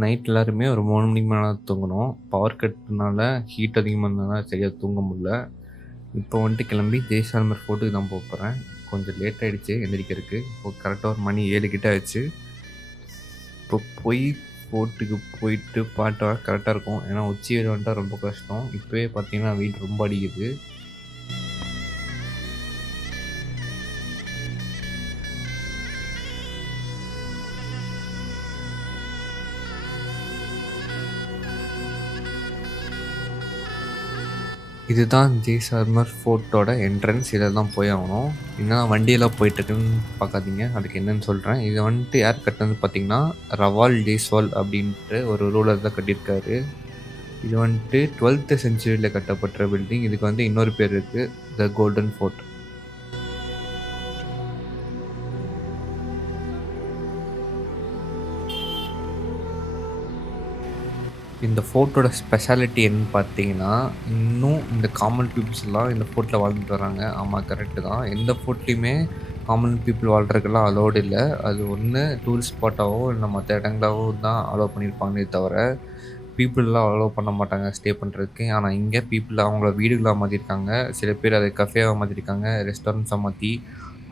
Night எல்லாருமே ஒரு 3 மணிக்கு மேல தான் தூங்கணும். பவர் கட்னால ஹீட் அதிகமா இருந்ததுனால சரியா தூங்க முடில. இப்போ வந்துட்டு கிளம்பி ஜெய்சால்மர் ஃபோர்ட்டுக்கு தான் போறேன். கொஞ்சம் லேட் ஆயிடுச்சு எந்திரிக்கிறதுக்கு. இப்போ கரெக்ட்டா ஒரு மணி 7 கிட்ட ஆச்சு. இப்போ போய் ஃபோர்ட்டுக்கு போயிட்டு பார்த்தா கரெக்ட்டா இருக்கும். ஏன்னா உச்சி வெயில் வந்துட்டா ரொம்ப கஷ்டம். இப்பவே பார்த்தீங்கன்னா வெயில் ரொம்ப அடிக்குது. இதுதான் ஜெய்சால்மர் ஃபோர்ட்டோட என்ட்ரன்ஸ். இதில தான் போய் ஆகணும். என்னன்னா வண்டியெல்லாம் போயிட்டுருக்குன்னு பார்க்காதீங்க. அதுக்கு என்னன்னு சொல்றேன். இத வந்துட்டு யார் கட்டுனதுன்னு பார்த்தீங்கன்னா, ரவால் ஜெய்ஸ்வால் அப்படின்ட்டு ஒரு ரூலர் தான் கட்டியிருக்காரு. இது வந்துட்டு 12த் செஞ்சுரியில கட்டப்பட்ட பில்டிங். இதுக்கு வந்து இன்னொரு பேர் இருக்கு. The golden fort. இந்த ஃபோர்ட்டோட ஸ்பெஷாலிட்டி என்னன்னு பார்த்தீங்கன்னா, இன்னும் இந்த காமன் பீப்பிள்ஸ்லாம் இந்த ஃபோர்ட்ல வாழ்ந்துட்டு வராங்க. ஆமா கரெக்ட்டு தான். எந்த ஃபோர்ட்லயுமே காமன் பீப்பிள் வாழ்றதுக்கெல்லாம் அலோவ்டு இல்ல. அது ஒண்ணு டூரிஸ்ட் ஸ்பாட்டாவோ இல்ல மத்த இடங்களாவோ தான் அலோவ் பண்ணியிருப்பாங்களே தவிர, பீப்பிள்லாம் அலோவ் பண்ண மாட்டாங்க ஸ்டே பண்றதுக்கு. ஆனா இங்க பீப்பிள் அவங்கள வீடுகளா மாத்திருக்காங்க. சில பேர் அத கஃபேவா மாத்திருக்காங்க. ரெஸ்டாரண்ட்ஸா மாத்தி,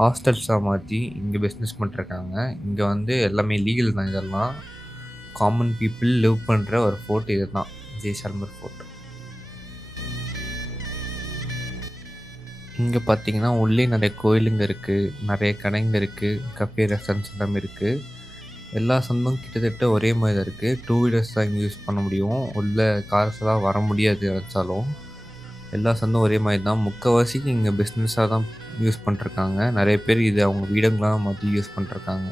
ஹாஸ்டல்ஸா மாத்தி இங்க பிசினஸ் பண்ணிட்டுருக்காங்க. இங்க வந்து எல்லாமே லீகல் தான் இதெல்லாம். காமன் பீப்பிள் லிவ் பண்ற ஒரு ஃபோர்ட் இதுதான். ஜெய்சால்மர் ஃபோர்ட். இங்க பார்த்தீங்கன்னா, உள்ளே நெறைய கோயிலுங்க இருக்கு. நெறைய கடைங்க இருக்கு. கஃபே, ரெஸ்டாரண்ட்ஸ் எல்லாமே இருக்கு. எல்லா சந்தும் கிட்டத்தட்ட ஒரே மாரி தான் இருக்கு. 2 வீலர்ஸ் தான் இங்க யூஸ் பண்ண முடியும். உள்ள கார்ஸ்லாம் வர முடியாது நெனச்சாலும். எல்லா சந்தும் ஒரே மாரி தான். முக்காவாசிக்கு இங்க பிசினஸா தான் யூஸ் பண்ணிட்டுருக்காங்க. நெறைய பேர் இத அவங்க வீடுங்களா மாத்தி யூஸ் பண்ணிட்டுருக்காங்க.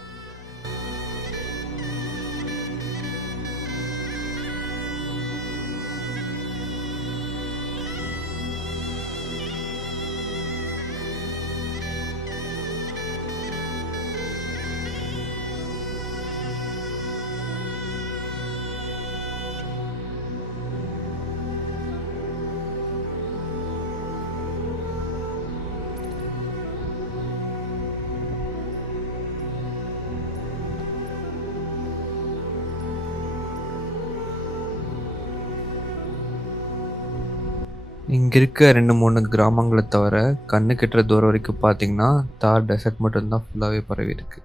இங்க இருக்க 2, 3 கிராமங்கள தவிர, கண்ணு கெட்டுற தூரம் வரைக்கும் பார்த்தீங்கன்னா, தார் டெசர்ட் மட்டும் தான் ஃபுல்லாவே பரவியிருக்கு.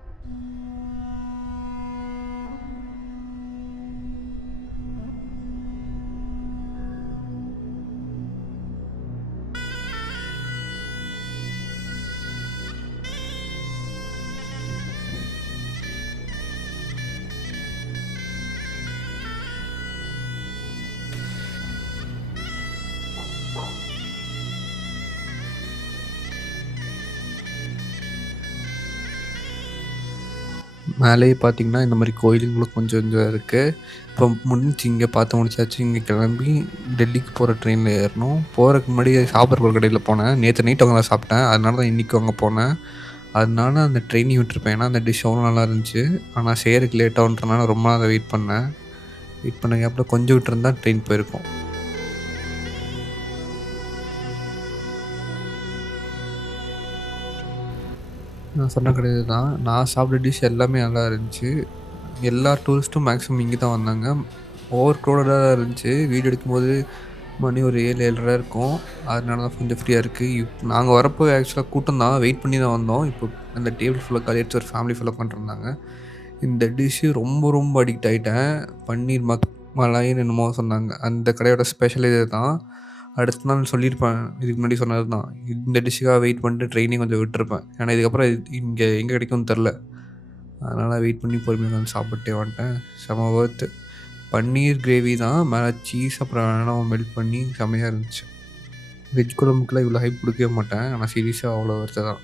மேலேயே பார்த்தீங்கன்னா, இந்த மாரி கோயிலுங்களும் கொஞ்சம் கொஞ்சம் இருக்கு. இப்போ முடிஞ்சுச்சு இங்க பார்த்து முடிச்சாச்சு. இங்க கிளம்பி டெல்லிக்கு போற ட்ரெயின்ல ஏறணும். போறதுக்கு முன்னாடி சாப்பிட்ற ஒரு கடையில போனேன். நேத்து நைட் அங்க தான் சாப்பிட்டேன். அதனால தான் இன்னைக்கும் அங்க போனேன். அதனால அந்த ட்ரெயினையும் விட்டுருப்பேன். ஏன்னா, அந்த டிஷ் அவ்வளோ நல்லா இருந்துச்சு. ஆனா செய்றதுக்கு லேட் ஆகுன்றனால ரொம்ப நேரம் வெயிட் பண்ணேன். வெயிட் பண்ண கேப்ல கொஞ்சம் விட்டுருந்தா ட்ரெயின் போயிருக்கும். நான் சொன்ன கடை இதுதான். நான் சாப்பிட்ட டிஷ் எல்லாமே நல்லா இருந்துச்சு. எல்லா டூரிஸ்ட்டும் மேக்ஸிமம் இங்க தான் வந்தாங்க. ஓவர் க்ரௌடடா தான் இருந்துச்சு. வீடியோ எடுக்கும்போது மணி ஒரு 7, 7:30 இருக்கும். அதனால தான் கொஞ்சம் ஃப்ரீயா இருக்கு. நாங்க வரப்போ ஆக்சுவலா கூட்டம் தான். வெயிட் பண்ணி தான் வந்தோம். இப்போ அந்த டேபிள் ஃபுல்லா காலியாயிடுச்சு. ஒரு ஃபேமிலி ஃபுல்லா உட்காந்துட்டுருந்தாங்க. இந்த டிஷ்ஷு ரொம்ப ரொம்ப அடிக்ட் ஆயிட்டேன். பன்னீர் மலாய்ன்னு என்னமோ சொன்னாங்க. அந்த கடையோட ஸ்பெஷல் இதுதான். அடுத்த நாள் சொல்லியிருப்பேன். இதுக்கு முன்னாடி சொன்னது தான். இந்த டிஷ்ஷுக்காக வெயிட் பண்ணிட்டு ட்ரெயினே கொஞ்சம் விட்டுருப்பேன். ஏன்னா இதுக்கப்புறம் இங்க எங்க கிடைக்கும்னு தெரில. அதனால வெயிட் பண்ணி பொறுமையா உட்காந்து சாப்பிட்டே வந்துட்டேன். செம வொர்த்து. பன்னீர் கிரேவி தான். மேல சீஸ் அப்புறம் என்னென்னமோ மெல்ட் பண்ணி செம்மையா இருந்துச்சு. வெஜ் குழம்புக்குலாம் இவ்வளோ ஹைப் குடுக்கவே மாட்டேன். ஆனா சீரியஸா அவ்வளோ வொர்த்து தான்.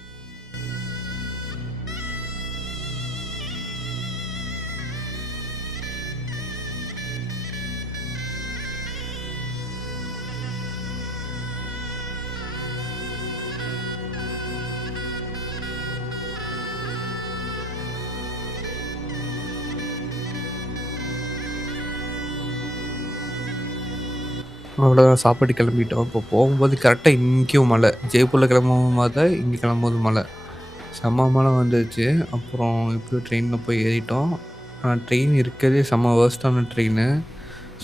அவ்வளோதான் சாப்பிட்டு கிளம்பிட்டோம். இப்போ போகும்போது கரெக்ட்டா இங்கேயும் மழை. ஜெய்ப்பூர்ல கிளம்பும்போது இங்க கிளம்பும்போது மழை. செம்ம மழை வந்துருச்சு. அப்புறம் எப்படியோ ட்ரெயின்ல போய் ஏறிட்டோம். ட்ரெயின் இருக்கறதுலே செம்ம வொர்ஸ்ட்டான ட்ரெயினு.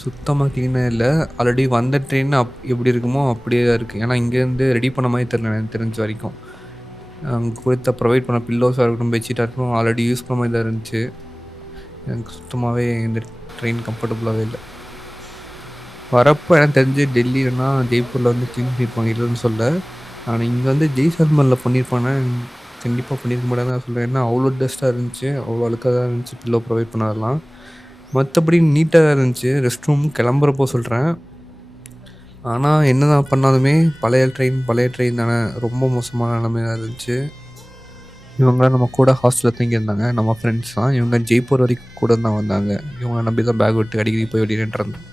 சுத்தமா கிளீனே இல்ல. ஆல்ரெடி வந்த ட்ரெயின் எப்படி இருக்குமோ அப்படியே தான் இருக்கு. ஏன்னா இங்கேருந்து ரெடி பண்ண மாரி தெரியல எனக்கு தெரிஞ்ச வரைக்கும். அங்க குடுத்த ப்ரொவைட் பண்ண பில்லோஸா இருக்கட்டும், பெட்ஷீட்டா இருக்கட்டும் ஆல்ரெடி யூஸ் பண்ண மாரி தான் இருந்துச்சு. எனக்கு சுத்தமாவே இந்த ட்ரெயின் கம்ஃபர்டபுளாவே இல்ல. வரப்போ எனக்கு தெரிஞ்சு டெல்லிலனா ஜெய்ப்பூர்ல வந்து கிளீன் பண்ணியிருப்பாங்க இல்லன்னு சொல்லல. ஆனா இங்க வந்து ஜெய்சால்மர்ல பண்ணியிருப்பாங்கன்னா, கண்டிப்பா பண்ணியிருக்க மாட்டாங்கன்னு தான் சொல்லுவேன். ஏன்னா அவ்ளோ டஸ்ட்டா இருந்துச்சு. அவ்ளோ அழுக்கா தான் இருந்துச்சு பில்லோ ப்ரொவைட் பண்ணதெல்லாம். மத்தபடி நீட்டா தான் இருந்துச்சு. ரெஸ்ட் ரூம் கிளம்புறப்போ சொல்றேன். ஆனா என்னதான் பண்ணாலுமே பழைய ட்ரெயின் தானே. ரொம்ப மோசமான நிலைமையா இருந்துச்சு. இவங்கலாம் நம்ம கூட ஹாஸ்டல்ல தங்கியிருந்தாங்க. நம்ம ஃப்ரெண்ட்ஸ் தான். இவங்க ஜெய்ப்பூர் வரைக்கும் கூட தான் வந்தாங்க. இவங்கள நம்பி தான் பேக் விட்டு அடிக்கடி போய் வெளிய நின்றுருந்தோம்.